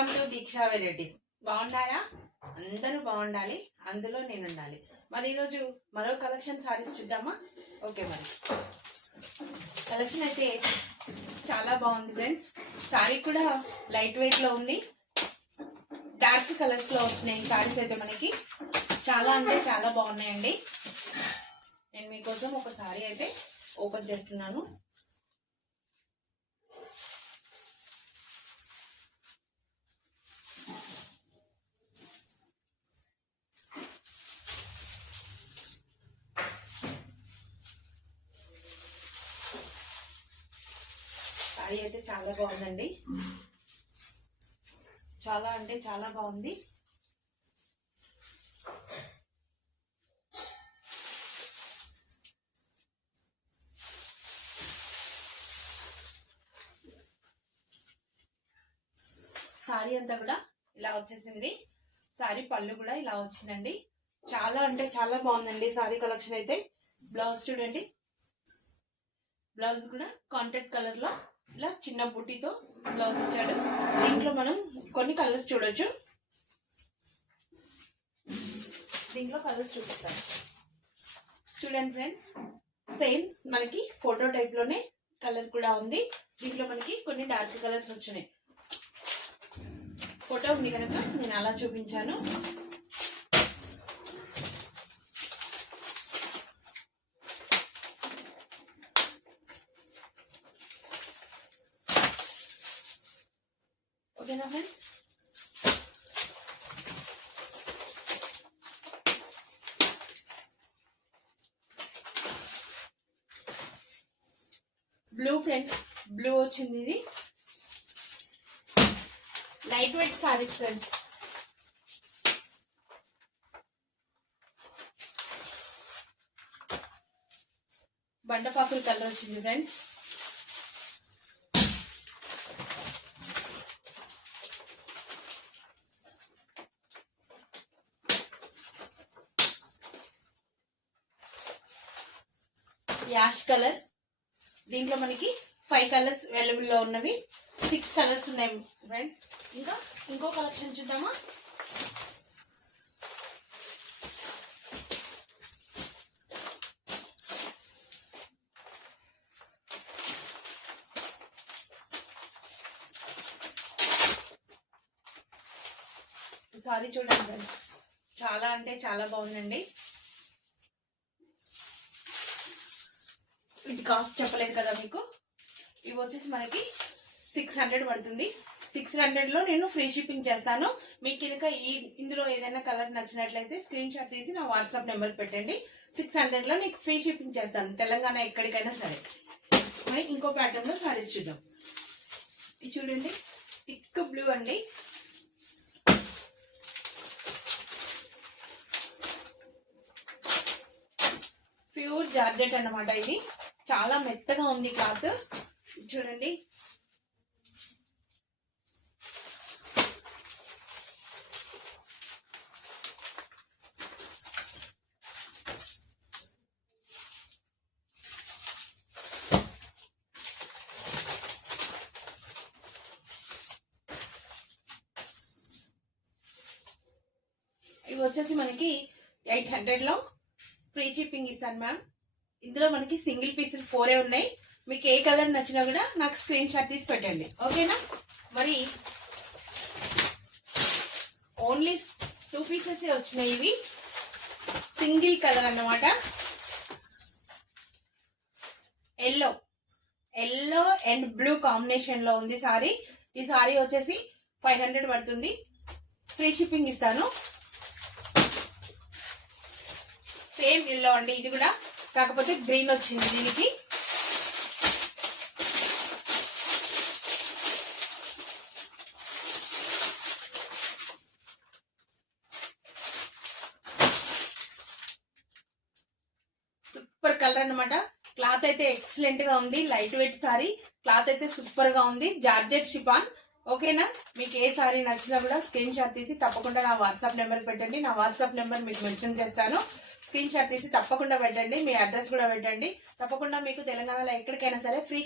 Welcome to Deeksha varieties. బాగున్నారా? అందరూ బాగుండాలి, అందులో నేను ఉండాలి. మరి ఈరోజు మరో కలెక్షన్ సారీస్ చూద్దామా? ఓకే, మరి కలెక్షన్ అయితే చాలా బాగుంది ఫ్రెండ్స్. సారీ కూడా లైట్ వెయిట్ లో ఉంది, డార్క్ కలర్స్ లో వచ్చినాయి సారీస్ అయితే మనకి చాలా అంటే చాలా బాగున్నాయండి. నేను మీకోసం ఒక సారీ అయితే ఓపెన్ చేస్తున్నాను. సారీ అయితే చాలా బాగుందండి, చాలా అంటే చాలా బాగుంది. సారీ అంతా కూడా ఇలా వచ్చేసింది. సారీ పళ్ళు కూడా ఇలా వచ్చిందండి. చాలా అంటే చాలా బాగుందండి సారీ కలెక్షన్ అయితే. బ్లౌజ్ చూడండి, బ్లౌజ్ కూడా కాంట్రాక్ట్ కలర్ లో ఇలా చిన్న బుట్టితో బ్లౌజ్ ఇచ్చాడు. దీంట్లో మనం కొన్ని కలర్స్ చూడొచ్చు. దీంట్లో కలర్స్ చూపిస్తాను చూడండి ఫ్రెండ్స్. సేమ్ మనకి ఫోటో టైప్ లోనే కలర్ కూడా ఉంది. దీంట్లో మనకి కొన్ని డార్క్ కలర్స్ వచ్చినాయి. ఫోటో ఉంది కనుక నేను అలా చూపించాను. ఓకేనా ఫ్రెండ్స్? బ్లూ ఫ్రెండ్, బ్లూ వచ్చింది. ఇది లైట్ వెయిట్ సారీస్ ఫ్రెండ్స్. బండపాకుల కలర్ వచ్చింది ఫ్రెండ్స్. Ash colour. దీంట్లో మనకి 5 కలర్స్ అవైలబుల్ లో ఉన్నవి. 6 కలర్స్ ఉన్నాయి ఫ్రెండ్స్. ఇంకా ఇంకో కలెక్షన్ చూద్దామా? సారీ చూడండి ఫ్రెండ్స్, చాలా అంటే చాలా బాగుందండి. వీటి కాస్ట్ చెప్పలేదు కదా మీకు. ఇవి వచ్చేసి మనకి 600 పడుతుంది. 600 లో నేను ఫ్రీ షిప్పింగ్ చేస్తాను. మీకు కనుక ఇందులో ఏదైనా కలర్ నచ్చినట్లయితే స్క్రీన్ షాట్ తీసి నా వాట్సాప్ నెంబర్ పెట్టండి. 600 లో నీకు ఫ్రీ షిప్పింగ్ చేస్తాను, తెలంగాణ ఎక్కడికైనా సరే. మరి ఇంకో ప్యాటర్న్ లో సారీస్ చూద్దాం. ఇది చూడండి, థిక్ బ్లూ అండి. ప్యూర్ జార్జెట్ అన్నమాట. ఇది చాలా మెత్తగా ఉంది క్లాత్. చూడండి, ఇవి వచ్చేసి మనకి 800 లో ఫ్రీ షిప్పింగ్ ఇస్తాను మ్యామ్. ఇందులో మనకి సింగిల్ పీసులు 4 ఉన్నాయి. మీకు ఏ కలర్ నచ్చినా కూడా నాకు స్క్రీన్ షాట్ తీసి పెట్టండి, ఓకేనా? మరి ఓన్లీ 2 పీసెస్ వచ్చినాయి. ఇవి సింగిల్ కలర్ అన్నమాట. ఎల్లో అండ్ బ్లూ కాంబినేషన్ లో ఉంది సారీ. ఈ సారీ వచ్చేసి 500 పడుతుంది. ఫ్రీ షిప్పింగ్ ఇస్తాను. సేమ్ ఎల్లో అండి, ఇది కూడా, కాకపోతే గ్రీన్ వచ్చింది దీనికి. సూపర్ కలర్ అన్నమాట. క్లాత్ అయితే ఎక్సలెంట్ గా ఉంది. లైట్ వెయిట్ సారీ, క్లాత్ అయితే సూపర్ గా ఉంది. Georgette chiffon. ఓకేనా? మీకు ఏ సారీ నచ్చినా కూడా స్క్రీన్ షాట్ తీసి తప్పకుండా నా వాట్సాప్ నెంబర్ పెట్టండి. నా వాట్సాప్ నెంబర్ మీకు మెన్షన్ చేస్తాను. స్క్రీన్ షాట్ తీసి తప్పకుండా పెట్టండి. మీ అడ్రస్ కూడా పెట్టండి. తప్పకుండా మీకు తెలంగాణలో ఎక్కడికైనా సరే ఫ్రీ